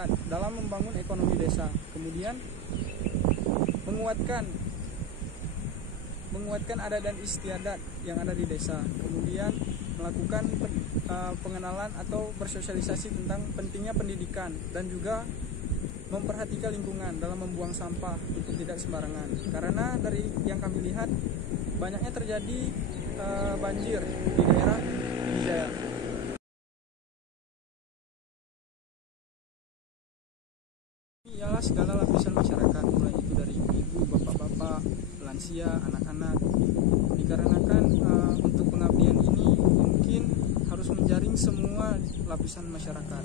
masyarakat dalam membangun ekonomi desa. Kemudian menguatkan adat dan istiadat yang ada di desa. Kemudian melakukan pengenalan atau bersosialisasi tentang pentingnya pendidikan dan juga memperhatikan lingkungan dalam membuang sampah untuk tidak sembarangan. Karena dari yang kami lihat banyaknya terjadi banjir di daerah Pidijaya. Ialah segala lapisan masyarakat, mulai itu dari ibu, bapak-bapak, lansia, anak-anak. Dikarenakan untuk pengabdian ini mungkin harus menjaring semua lapisan masyarakat.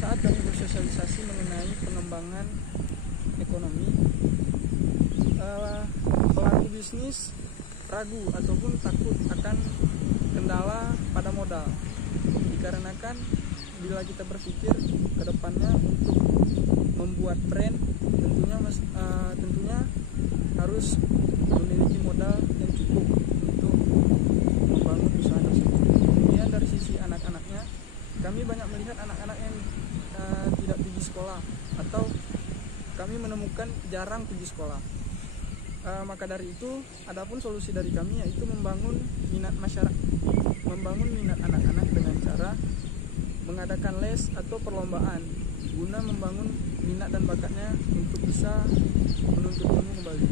Saat kami bersosialisasi mengenai pengembangan ekonomi, pelaku bisnis ragu ataupun takut akan kendala pada modal, dikarenakan bila kita berpikir ke depannya untuk membuat brand tentunya harus memiliki modal yang cukup untuk membangun usaha tersebut. Kemudian dari sisi anak-anaknya, kami banyak melihat anak-anak yang tidak pergi sekolah atau kami menemukan jarang pergi sekolah. Maka dari itu, adapun solusi dari kami yaitu membangun minat anak-anak dengan cara mengadakan les atau perlombaan guna membangun minat dan bakatnya untuk bisa menuntut ilmu kembali.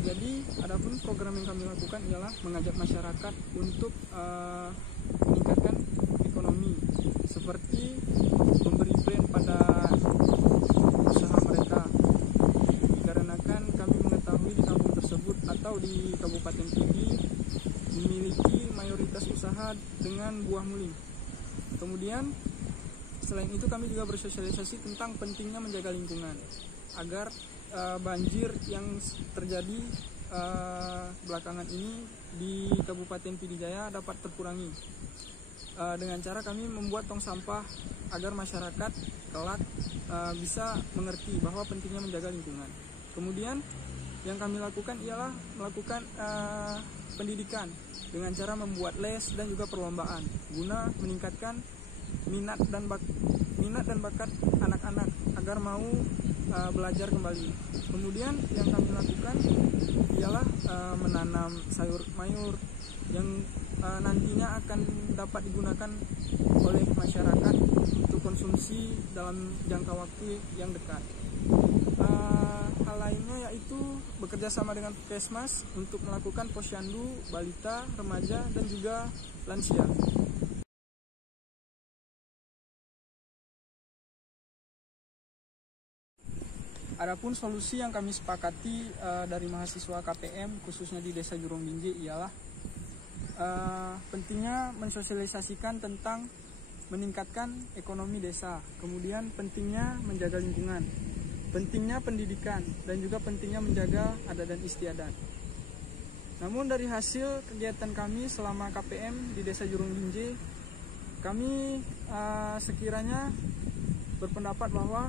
Jadi adapun program yang kami lakukan ialah mengajak masyarakat untuk meningkatkan ekonomi, seperti memberi brand pada usaha mereka, dikarenakan kami mengetahui di kampung tersebut atau di Kabupaten Pidi memiliki mayoritas usaha dengan buah muling. Kemudian selain itu kami juga bersosialisasi tentang pentingnya menjaga lingkungan agar banjir yang terjadi belakangan ini di Kabupaten Pidijaya dapat terkurangi. Dengan cara kami membuat tong sampah agar masyarakat kelak bisa mengerti bahwa pentingnya menjaga lingkungan. Kemudian yang kami lakukan ialah melakukan pendidikan dengan cara membuat les dan juga perlombaan guna meningkatkan minat dan bakat anak-anak agar mau belajar kembali. Kemudian yang kami lakukan ialah menanam sayur mayur yang nantinya akan dapat digunakan oleh masyarakat untuk konsumsi dalam jangka waktu yang dekat. Hal lainnya yaitu bekerja sama dengan Puskesmas untuk melakukan posyandu, balita, remaja, dan juga lansia. Adapun solusi yang kami sepakati dari mahasiswa KPM khususnya di Desa Jurong Binjai ialah pentingnya mensosialisasikan tentang meningkatkan ekonomi desa, kemudian pentingnya menjaga lingkungan, pentingnya pendidikan, dan juga pentingnya menjaga adat dan istiadat. Namun dari hasil kegiatan kami selama KPM di Desa Jurong Binjai, kami sekiranya berpendapat bahwa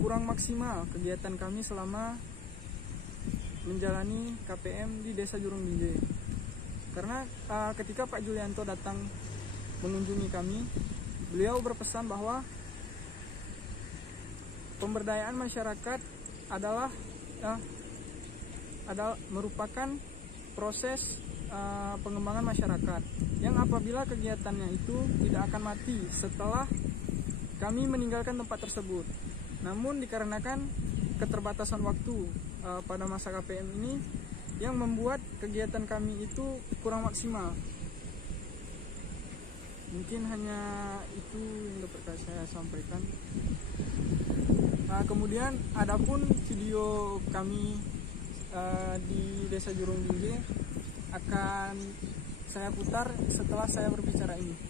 kurang maksimal kegiatan kami selama menjalani KPM di Desa Jurong Binjai. Karena ketika Pak Julianto datang mengunjungi kami, beliau berpesan bahwa pemberdayaan masyarakat adalah merupakan proses pengembangan masyarakat yang apabila kegiatannya itu tidak akan mati setelah kami meninggalkan tempat tersebut. Namun dikarenakan keterbatasan waktu pada masa KPM ini yang membuat kegiatan kami itu kurang maksimal. Mungkin hanya itu yang dapat saya sampaikan. Kemudian adapun video kami di Desa Jurong Binjai akan saya putar setelah saya berbicara ini.